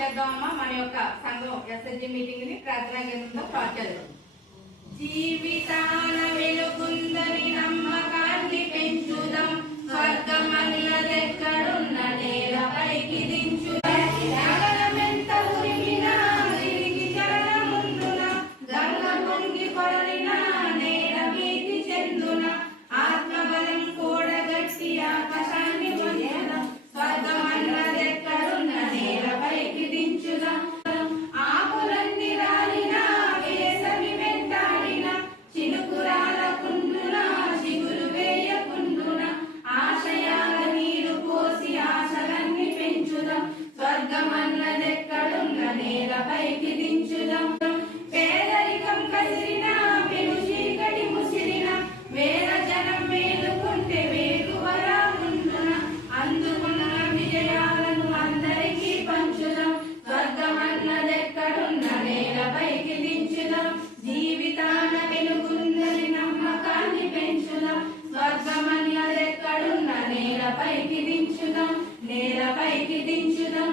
చేద్దామమ్మా మన యొక్క సంఘం ఎస్ఎస్జి మీటింగ్ ని ప్రార్థనా గీతంతో స్టార్ట్ చేద్దాం. జీవితాన వెలుగుందని నమ్మకాన్ని పెంచుదాం, స్వర్గమన్నదెక్కడున్న నేలపైకి దించుదాం. గగనమెంత ఉరిమినా తిరిగి చలనముందున, గంగ పొంగి పొరలిన నేల భీతి చెందున, ఆత్మబలం కూడగట్టి ఆకాశాన్ని పొందుదాం, స్వర్గమన్నదెక్కడున్న నేలపైకి దించుదాం. ఆకులన్నీ రాలిన వేసవి వెంటాడిన, చినుకురాల కుండున చిగురు వేయకుండున, ఆశయాల నీరు పోసి ఆశలన్నీ పెంచుదాం, స్వర్గమన్నదెక్కడున్న నేలపైకి దించుదాం. పేదరికం కసిరిన పెను చీకటి ముసిరిన, వేల జనం మేలుకుంటే వేగువరా ముందున, అందుకున్న విజయాలను అందరికీ పంచుదాం, స్వర్గమన్నదెక్కడున్న నేలపైకి దించుదాం. జీవితాన వెలుగుందని నమ్మకాన్ని పెంచుదాం, స్వర్గమన్నదెక్కడున్న నేలపైకి దించుదాం, నేలపైకి దించుదాం.